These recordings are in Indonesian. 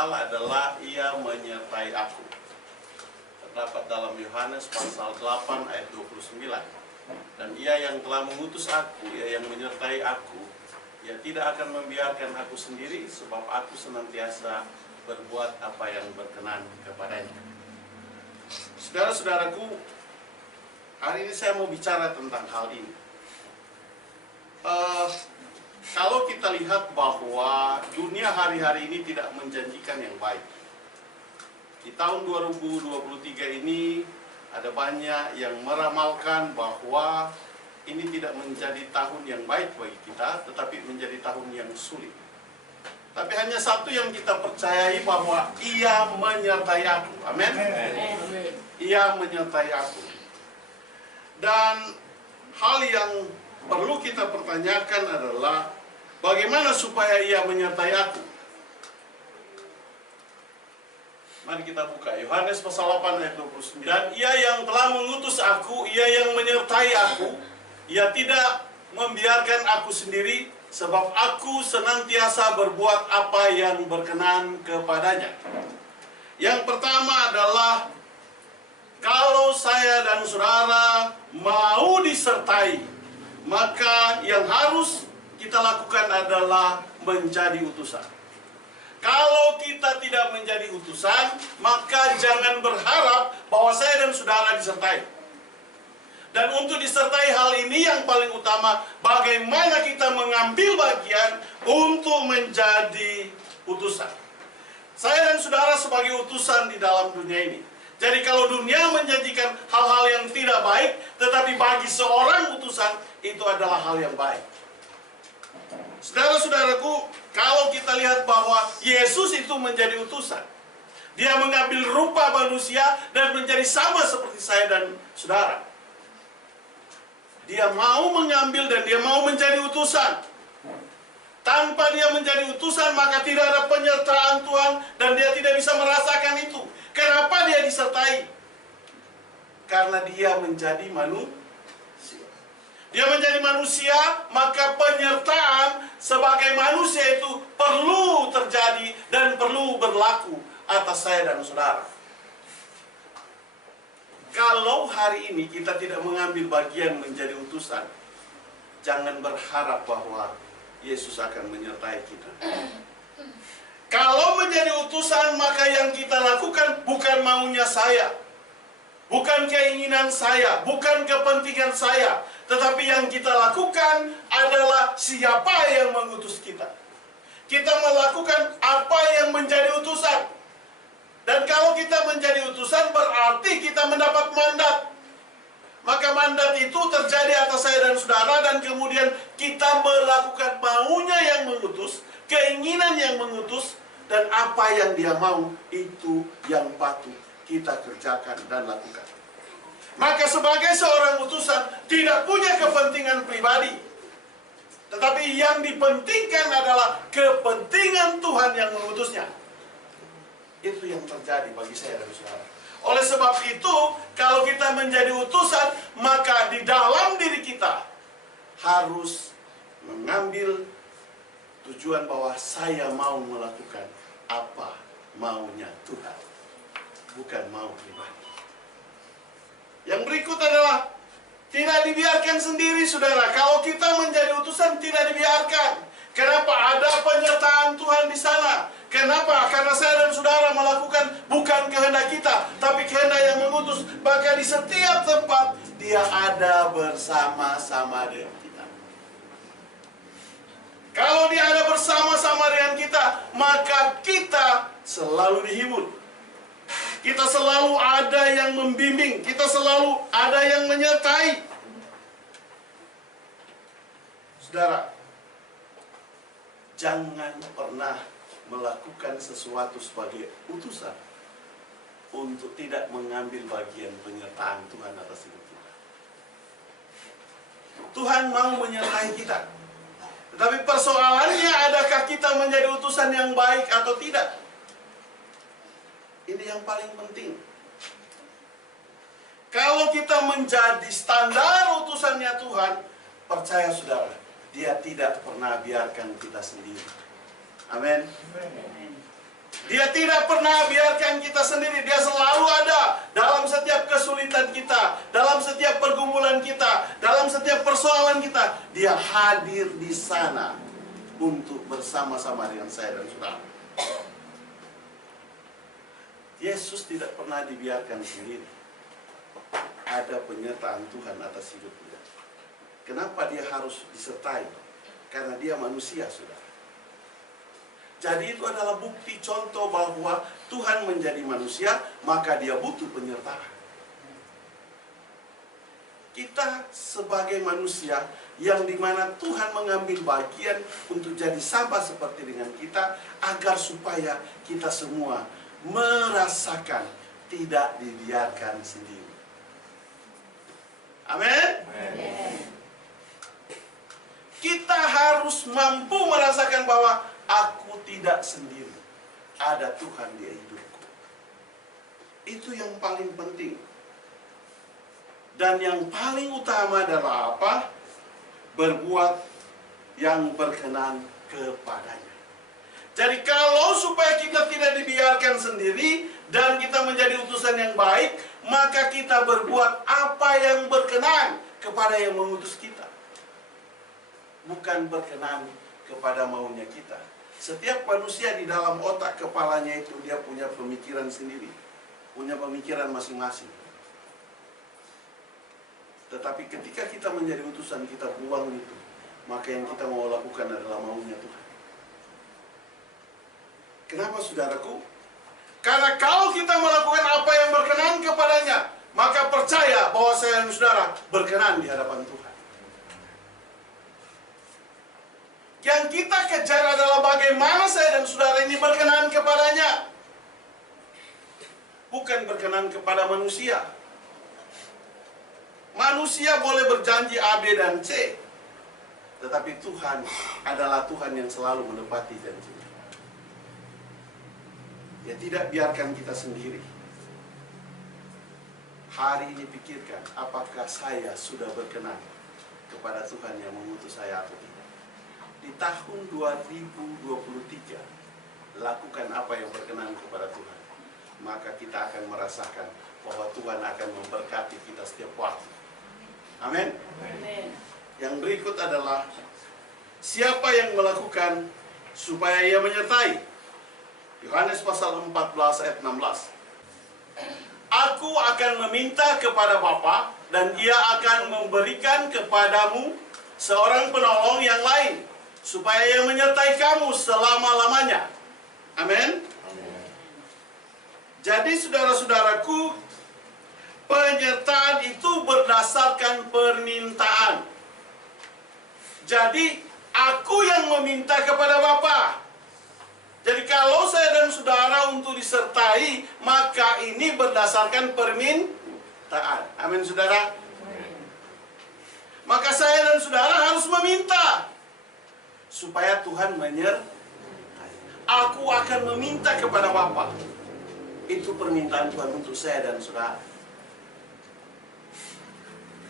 hal adalah ia menyertai aku. Terdapat dalam Yohanes pasal 8 ayat 29. Dan ia yang telah mengutus aku, ia yang menyertai aku, ia tidak akan membiarkan aku sendiri, sebab aku senantiasa berbuat apa yang berkenan kepadanya. Saudara-saudaraku, hari ini saya mau bicara tentang hal ini. Kalau kita lihat bahwa dunia hari-hari ini tidak menjanjikan yang baik. Di tahun 2023 ini ada banyak yang meramalkan bahwa ini tidak menjadi tahun yang baik bagi kita, tetapi menjadi tahun yang sulit. Tapi hanya satu yang kita percayai, bahwa ia menyertai aku. Amin. Ia menyertai aku. Dan hal yang perlu kita pertanyakan adalah bagaimana supaya ia menyertai aku. Mari kita buka Yohanes pasal 8 ayat 29. Dan ia yang telah mengutus aku, ia yang menyertai aku, ia tidak membiarkan aku sendiri, sebab aku senantiasa berbuat apa yang berkenan kepadanya. Yang pertama adalah, kalau saya dan saudara mau disertai, maka yang harus kita lakukan adalah menjadi utusan. Kalau kita tidak menjadi utusan, maka jangan berharap bahwa saya dan saudara disertai. Dan untuk disertai hal ini yang paling utama, bagaimana kita mengambil bagian untuk menjadi utusan. Saya dan saudara sebagai utusan di dalam dunia ini. Jadi kalau dunia menjanjikan hal-hal yang tidak baik, tetapi bagi seorang utusan, itu adalah hal yang baik. Saudara-saudaraku, kalau kita lihat bahwa Yesus itu menjadi utusan, dia mengambil rupa manusia dan menjadi sama seperti saya dan saudara. Dia mau mengambil dan dia mau menjadi utusan. Tanpa dia menjadi utusan, maka tidak ada penyertaan Tuhan dan dia tidak bisa merasakan itu. Kenapa dia disertai? Karena dia menjadi manusia. Dia menjadi manusia, maka penyertaan sebagai manusia itu perlu terjadi dan perlu berlaku atas saya dan saudara. Kalau hari ini kita tidak mengambil bagian menjadi utusan, jangan berharap bahwa Yesus akan menyertai kita. Kalau menjadi utusan, maka yang kita lakukan bukan maunya saya, bukan keinginan saya, bukan kepentingan saya, tetapi yang kita lakukan adalah siapa yang mengutus kita. Kita melakukan apa yang menjadi utusan. Dan kalau kita menjadi utusan, berarti kita mendapat mandat. Maka mandat itu terjadi atas saya dan saudara, dan kemudian kita melakukan maunya yang mengutus, keinginan yang mengutus, dan apa yang dia mau, itu yang patut kita kerjakan dan lakukan. Maka sebagai seorang utusan tidak punya kepentingan pribadi, tetapi yang dipentingkan adalah kepentingan Tuhan yang mengutusnya. Itu yang terjadi bagi saya dan saudara. Oleh sebab itu, kalau kita menjadi utusan, maka di dalam diri kita harus mengambil tujuan bahwa saya mau melakukan apa maunya Tuhan, bukan mau pribadi. Yang berikut adalah tidak dibiarkan sendiri, saudara. Kalau kita menjadi utusan, tidak dibiarkan. Kenapa? Ada penyertaan Tuhan di sana. Kenapa? Karena saya dan saudara melakukan bukan kehendak kita, tapi kehendak yang mengutus. Maka di setiap tempat dia ada bersama-sama dengan kita. Kalau dia ada bersama-sama dengan kita, maka kita selalu dihibur. Kita selalu ada yang membimbing, kita selalu ada yang menyertai. Saudara, jangan pernah melakukan sesuatu sebagai utusan untuk tidak mengambil bagian penyertaan Tuhan atas hidup kita. Tuhan mau menyertai kita, tetapi persoalannya, adakah kita menjadi utusan yang baik atau tidak? Ini yang paling penting. Kalau kita menjadi standar utusannya Tuhan, percaya saudara, dia tidak pernah biarkan kita sendiri. Amin. Dia tidak pernah biarkan kita sendiri. Dia selalu ada dalam setiap kesulitan kita, dalam setiap pergumulan kita, dalam setiap persoalan kita. Dia hadir di sana untuk bersama-sama dengan saya dan saudara. Yesus tidak pernah dibiarkan sendiri. Ada penyertaan Tuhan atas hidupnya. Kenapa dia harus disertai? Karena dia manusia, saudara. Jadi itu adalah bukti contoh bahwa Tuhan menjadi manusia, maka dia butuh penyertaan. Kita sebagai manusia yang dimana Tuhan mengambil bagian untuk jadi sama seperti dengan kita, agar supaya kita semua merasakan tidak dibiarkan sendiri. Amin. Kita harus mampu merasakan bahwa aku tidak sendiri. Ada Tuhan di hidupku. Itu yang paling penting. Dan yang paling utama adalah apa? Berbuat yang berkenan kepadanya. Jadi kalau supaya kita tidak dibiarkan sendiri dan kita menjadi utusan yang baik, maka kita berbuat apa yang berkenan kepada yang mengutus kita. Bukan berkenan kepada maunya kita. Setiap manusia di dalam otak kepalanya itu dia punya pemikiran sendiri, punya pemikiran masing-masing. Tetapi ketika kita menjadi utusan, kita buang itu, maka yang kita mau lakukan adalah maunya Tuhan. Kenapa, saudaraku? Karena kalau kita melakukan apa yang berkenan kepadanya, maka percaya bahwa saya dan saudara berkenan di hadapan Tuhan. Yang kita kejar adalah bagaimana saya dan saudara ini berkenan kepadanya. Bukan berkenan kepada manusia. Manusia boleh berjanji A, B, dan C. Tetapi Tuhan adalah Tuhan yang selalu menepati janjinya. Dia tidak biarkan kita sendiri. Hari ini pikirkan, apakah saya sudah berkenan kepada Tuhan yang mengutus saya atau tidak. Di tahun 2023, lakukan apa yang berkenan kepada Tuhan. Maka kita akan merasakan bahwa Tuhan akan memberkati kita setiap waktu. Amin. Yang berikut adalah, siapa yang melakukan supaya ia menyertai? Yohanes pasal 14 ayat 16. Aku akan meminta kepada Bapa, dan ia akan memberikan kepadamu seorang penolong yang lain, supaya ia menyertai kamu selama-lamanya. Amin. Jadi saudara-saudaraku, penyertaan itu berdasarkan permintaan. Jadi aku yang meminta kepada Bapa. Jadi kalau saya dan saudara untuk disertai, maka ini berdasarkan permintaan. Amin, saudara. Maka saya dan saudara harus meminta supaya Tuhan menyertai. Aku akan meminta kepada Bapa. Itu permintaan Tuhan untuk saya dan saudara.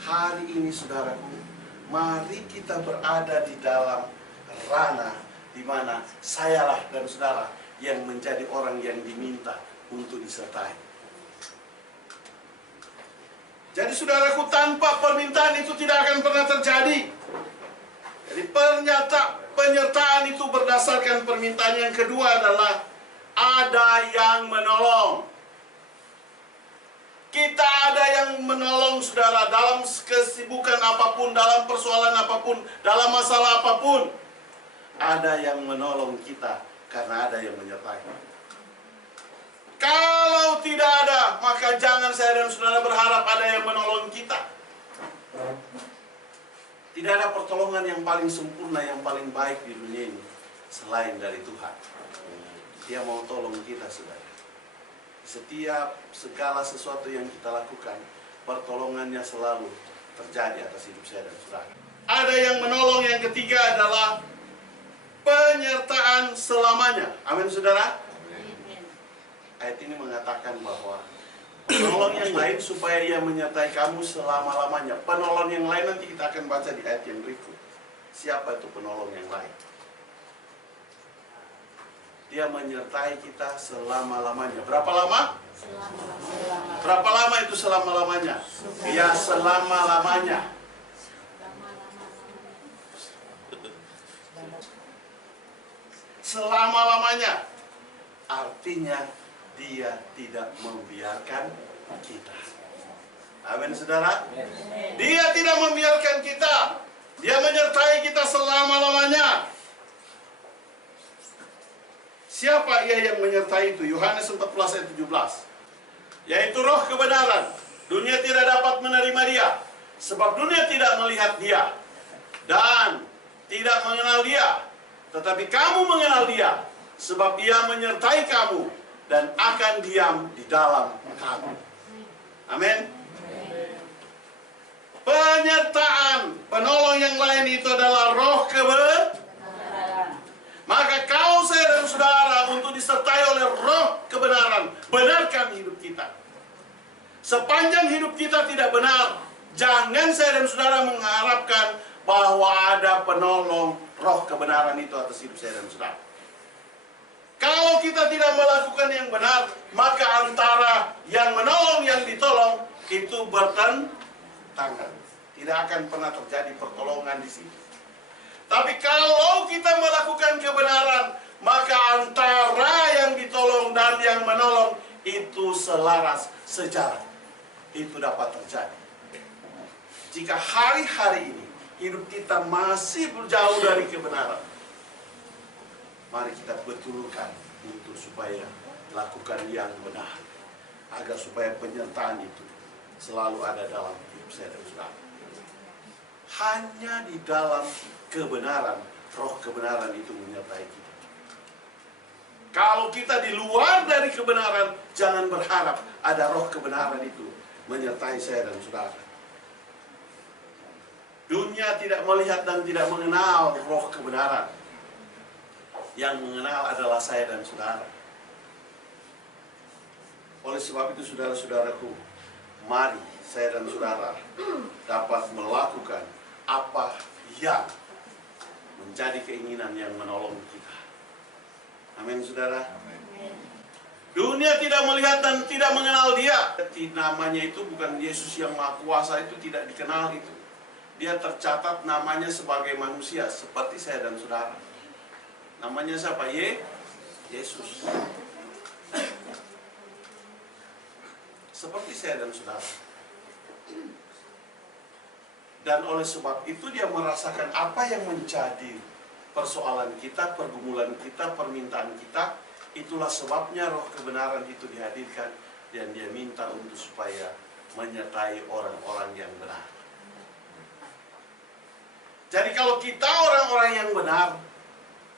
Hari ini, saudaraku, mari kita berada di dalam ranah di mana sayalah dan saudara yang menjadi orang yang diminta untuk disertai. Jadi saudaraku, tanpa permintaan itu tidak akan pernah terjadi. Jadi penyertaan itu berdasarkan permintaan. Yang kedua adalah ada yang menolong. Kita ada yang menolong saudara dalam kesibukan apapun, dalam persoalan apapun, dalam masalah apapun. Ada yang menolong kita karena ada yang menyertai. Kalau tidak ada, maka jangan saya dan saudara berharap ada yang menolong kita. Tidak ada pertolongan yang paling sempurna, yang paling baik di dunia ini selain dari Tuhan. Dia mau tolong kita, saudara. Setiap segala sesuatu yang kita lakukan, pertolongannya selalu terjadi atas hidup saya dan saudara. Ada yang menolong. Yang ketiga adalah penyertaan selamanya. Amin, saudara. Ayat ini mengatakan bahwa penolong yang lain supaya ia menyertai kamu selama-lamanya. Penolong yang lain nanti kita akan baca di ayat yang berikut. Siapa itu penolong yang lain? Dia menyertai kita selama-lamanya. Berapa lama? Selama-lamanya. Berapa lama itu selama-lamanya? Ya, selama-lamanya. Selama-lamanya. Artinya dia tidak membiarkan kita. Amin, saudara. Dia tidak membiarkan kita. Dia menyertai kita selama-lamanya. Siapa ia yang menyertai itu? Yohanes 14 ayat 17. Yaitu roh kebenaran. Dunia tidak dapat menerima dia, sebab dunia tidak melihat dia dan tidak mengenal dia. Tetapi kamu mengenal dia, sebab dia menyertai kamu dan akan diam di dalam kamu. Amin. Penyertaan penolong yang lain itu adalah roh kebenaran. Maka kau, saya dan saudara, untuk disertai oleh roh kebenaran, benarkan hidup kita. Sepanjang hidup kita tidak benar, jangan saya dan saudara mengharapkan bahwa ada penolong roh kebenaran itu atas hidup saya dan saudara. Kalau kita tidak melakukan yang benar, maka antara yang menolong, yang ditolong, itu bertentangan. Tidak akan pernah terjadi pertolongan di sini. Tapi kalau kita melakukan kebenaran, maka antara yang ditolong dan yang menolong itu selaras, sejalan. Itu dapat terjadi. Jika hari-hari ini hidup kita masih jauh dari kebenaran, mari kita betulkan untuk supaya lakukan yang benar, agar supaya penyertaan itu selalu ada dalam hidup saya dan saudara. Hanya di dalam kebenaran, roh kebenaran itu menyertai kita. Kalau kita di luar dari kebenaran, jangan berharap ada roh kebenaran itu menyertai saya dan saudara. Dunia tidak melihat dan tidak mengenal roh kebenaran. Yang mengenal adalah saya dan saudara. Oleh sebab itu, saudara-saudaraku, mari saya dan saudara dapat melakukan apa yang menjadi keinginan yang menolong kita. Amin, saudara. Amin. Dunia tidak melihat dan tidak mengenal dia. Namanya itu bukan Yesus yang Maha Kuasa, itu tidak dikenal itu. Dia tercatat namanya sebagai manusia, seperti saya dan saudara. Namanya siapa? Yesus. Seperti saya dan saudara. Dan oleh sebab itu dia merasakan apa yang menjadi persoalan kita, pergumulan kita, permintaan kita. Itulah sebabnya roh kebenaran itu dihadirkan. Dan dia minta untuk supaya menyertai orang-orang yang benar. Jadi kalau kita orang-orang yang benar,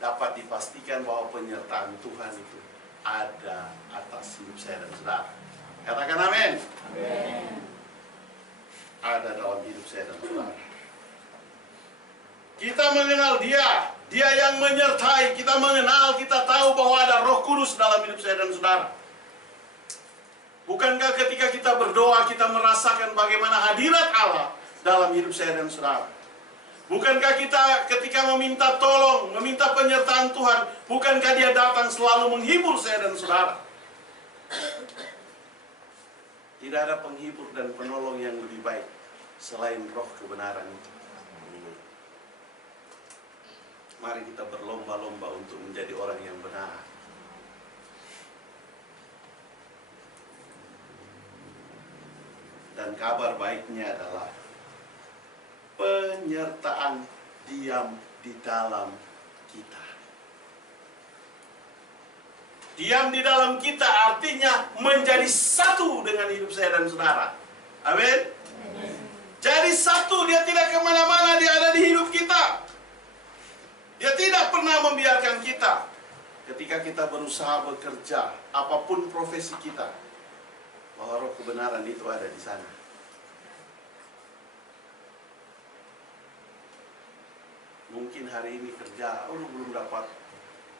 dapat dipastikan bahwa penyertaan Tuhan itu ada atas hidup saya dan saudara. Katakan amin. Amin. Ada dalam hidup saya dan saudara. Kita mengenal dia, dia yang menyertai. Kita mengenal, kita tahu bahwa ada Roh Kudus dalam hidup saya dan saudara. Bukankah ketika kita berdoa, kita merasakan bagaimana hadirat Allah dalam hidup saya dan saudara? Bukankah kita ketika meminta tolong, meminta penyertaan Tuhan, bukankah dia datang selalu menghibur saya dan saudara? Tidak ada penghibur dan penolong yang lebih baik selain roh kebenaran itu. Mari kita berlomba-lomba untuk menjadi orang yang benar. Dan kabar baiknya adalah penyertaan diam di dalam kita. Diam di dalam kita artinya menjadi satu dengan hidup saya dan saudara. Amin. Jadi satu, dia tidak kemana-mana, dia ada di hidup kita. Dia tidak pernah membiarkan kita. Ketika kita berusaha bekerja, apapun profesi kita, bahwa roh kebenaran itu ada di sana. Mungkin hari ini kerja,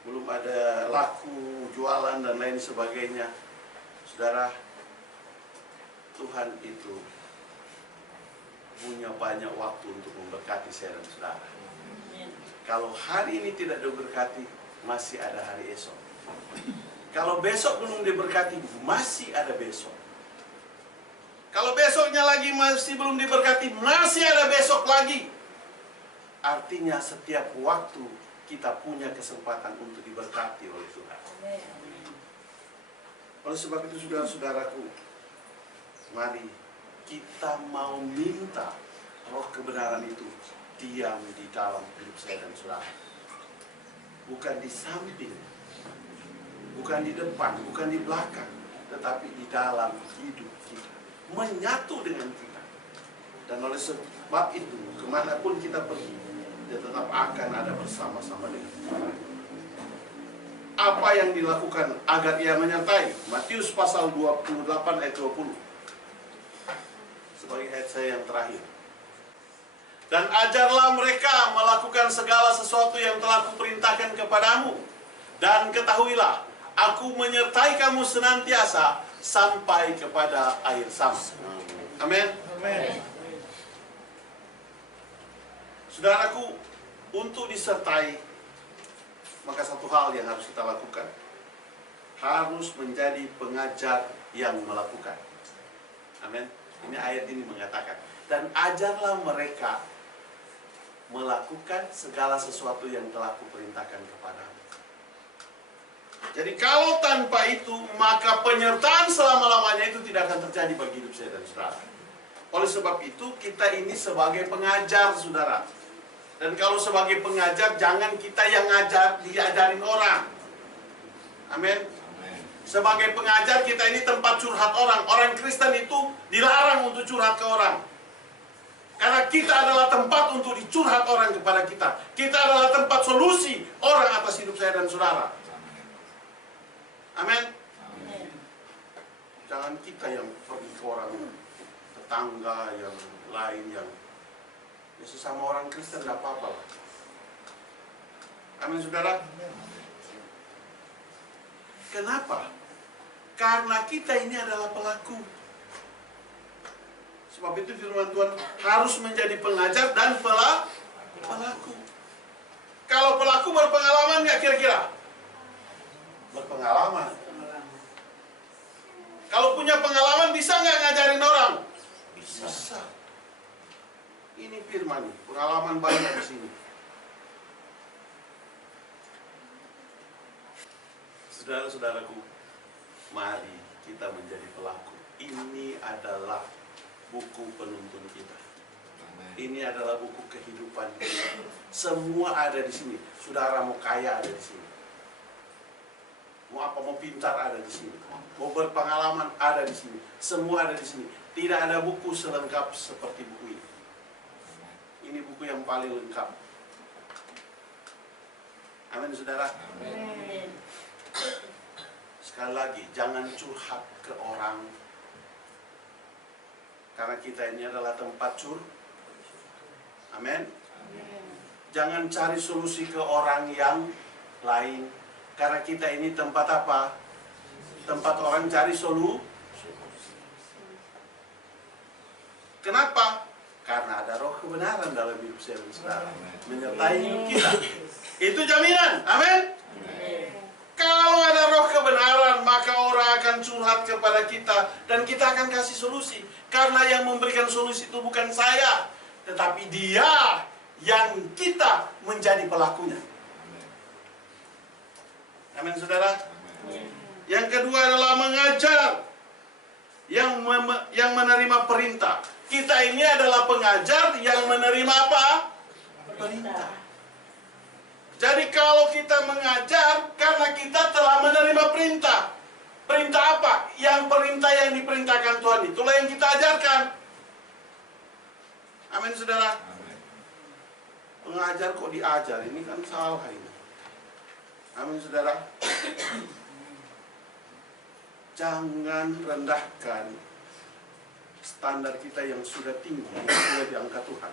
belum ada laku, jualan dan lain sebagainya. Saudara, Tuhan itu punya banyak waktu untuk memberkati saya dan saudara. Kalau hari ini tidak diberkati, masih ada hari esok. Kalau besok belum diberkati, masih ada besok. Kalau besoknya lagi masih belum diberkati, masih ada besok lagi. Artinya setiap waktu kita punya kesempatan untuk diberkati oleh Tuhan. Oleh sebab itu saudara-saudaraku, mari kita mau minta roh kebenaran itu diam di dalam hidup saya dan saudara. Bukan di samping, bukan di depan, bukan di belakang, tetapi di dalam hidup kita, menyatu dengan kita. Dan oleh sebab itu, kemanapun kita pergi, dia tetap akan ada bersama-sama dengan kita. Apa yang dilakukan agar ia menyertai? Matius pasal 28 ayat 20. Sebagai ayat saya yang terakhir. Dan ajarlah mereka melakukan segala sesuatu yang telah kuperintahkan kepadamu. Dan ketahuilah, aku menyertai kamu senantiasa sampai kepada akhir zaman. Amin. Saudaraku, untuk disertai, maka satu hal yang harus kita lakukan, harus menjadi pengajar yang melakukan. Amin. Ini ayat ini mengatakan, dan ajarlah mereka melakukan segala sesuatu yang telah kuperintahkan kepadamu. Jadi kalau tanpa itu, maka penyertaan selama-lamanya itu tidak akan terjadi bagi hidup saya dan saudara. Oleh sebab itu, kita ini sebagai pengajar, saudara. Dan kalau sebagai pengajar, jangan kita yang diajarin orang. Amin. Sebagai pengajar, kita ini tempat curhat orang. Orang Kristen itu dilarang untuk curhat ke orang. Karena kita adalah tempat untuk dicurhat orang kepada kita. Kita adalah tempat solusi orang atas hidup saya dan saudara. Amin. Jangan kita yang pergi ke orang tetangga yang lain yang sesama orang Kristen, tidak apa-apa. Amin, saudara. Kenapa? Karena kita ini adalah pelaku. Sebab itu firman Tuhan harus menjadi pengajar dan pelaku. Kalau pelaku berpengalaman nggak kira-kira? Berpengalaman. Kalau punya pengalaman bisa nggak ngajarin orang? Bisa. Ini firman, pengalaman banyak di sini. Saudara-saudaraku, mari kita menjadi pelaku. Ini adalah buku penuntun kita. Ini adalah buku kehidupan kita. Semua ada di sini. Saudara mau kaya ada di sini. Mau apa, mau pintar ada di sini. Mau berpengalaman ada di sini. Semua ada di sini. Tidak ada buku selengkap seperti buku ini. Ini buku yang paling lengkap. Amin, saudara. Amin. Sekali lagi, jangan curhat ke orang. Karena kita ini adalah tempat Amin. Jangan cari solusi ke orang yang lain. Karena kita ini tempat apa? Tempat orang cari solusi. Kenapa? Karena ada roh kebenaran dalam hidup saya dan saudara, menyertai hidup kita. Itu jaminan. Amin. Kalau ada roh kebenaran, maka orang akan curhat kepada kita dan kita akan kasih solusi. Karena yang memberikan solusi itu bukan saya, tetapi Dia yang kita menjadi pelakunya. Amin, saudara. Yang kedua adalah mengajar, yang menerima perintah. Kita ini adalah pengajar yang menerima apa? Perintah. Jadi kalau kita mengajar, karena kita telah menerima perintah. Perintah apa? Yang perintah yang diperintahkan Tuhan, itulah yang kita ajarkan. Amin, saudara. Pengajar kok diajar, ini kan salah ini. Amin, saudara. Jangan rendahkan standar kita yang sudah tinggi, yang sudah diangkat Tuhan.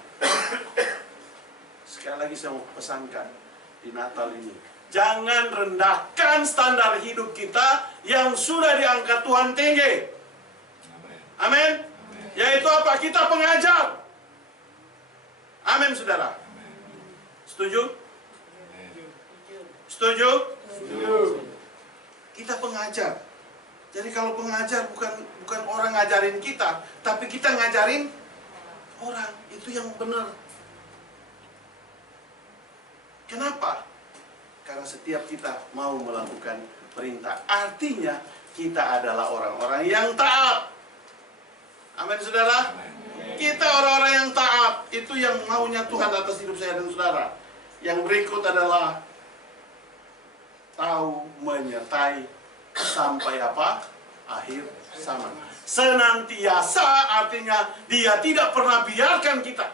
Sekali lagi saya mau pesankan di Natal ini, jangan rendahkan standar hidup kita yang sudah diangkat Tuhan tinggi. Amin. Yaitu apa? Kita pengajar. Amin, saudara. Setuju? Setuju? Kita pengajar. Jadi kalau pengajar bukan orang ngajarin kita, tapi kita ngajarin orang. Itu yang benar. Kenapa? Karena setiap kita mau melakukan perintah. Artinya kita adalah orang-orang yang taat. Amin, saudara. Kita orang-orang yang taat. Itu yang maunya Tuhan atas hidup saya dan saudara. Yang berikut adalah tahu menyertai sampai apa? Akhir zaman. Senantiasa artinya dia tidak pernah biarkan kita.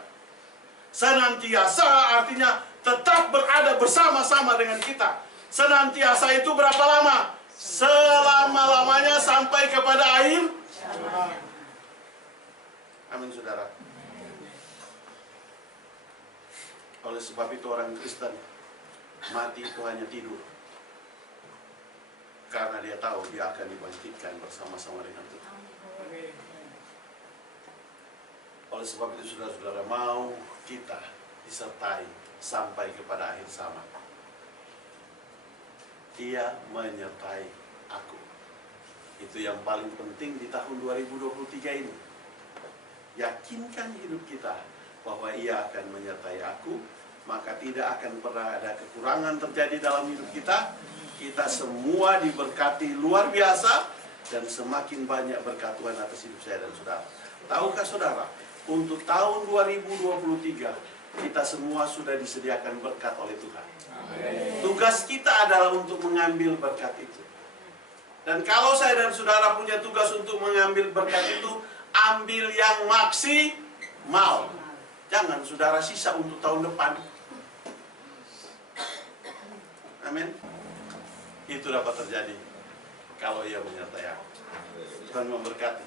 Senantiasa artinya tetap berada bersama-sama dengan kita. Senantiasa itu berapa lama? Selama-lamanya sampai kepada akhir. Amin, saudara. Oleh sebab itu orang Kristen mati itu hanya tidur. Karena dia tahu dia akan dibangkitkan bersama-sama dengan Tuhan. Oleh sebab itu saudara-saudara, mau kita disertai sampai kepada akhir zaman. Dia menyertai aku. Itu yang paling penting di tahun 2023 ini. Yakinkan hidup kita bahwa ia akan menyertai aku, maka tidak akan pernah ada kekurangan terjadi dalam hidup kita. Kita semua diberkati luar biasa dan semakin banyak berkat Tuhan atas hidup saya dan saudara. Tahukah saudara, untuk tahun 2023 kita semua sudah disediakan berkat oleh Tuhan. Amen. Tugas kita adalah untuk mengambil berkat itu. Dan kalau saya dan saudara punya tugas untuk mengambil berkat itu, ambil yang maksimal. Jangan saudara sisa untuk tahun depan. Amin. Itu dapat terjadi kalau ia menyertai aku. Tuhan memberkati.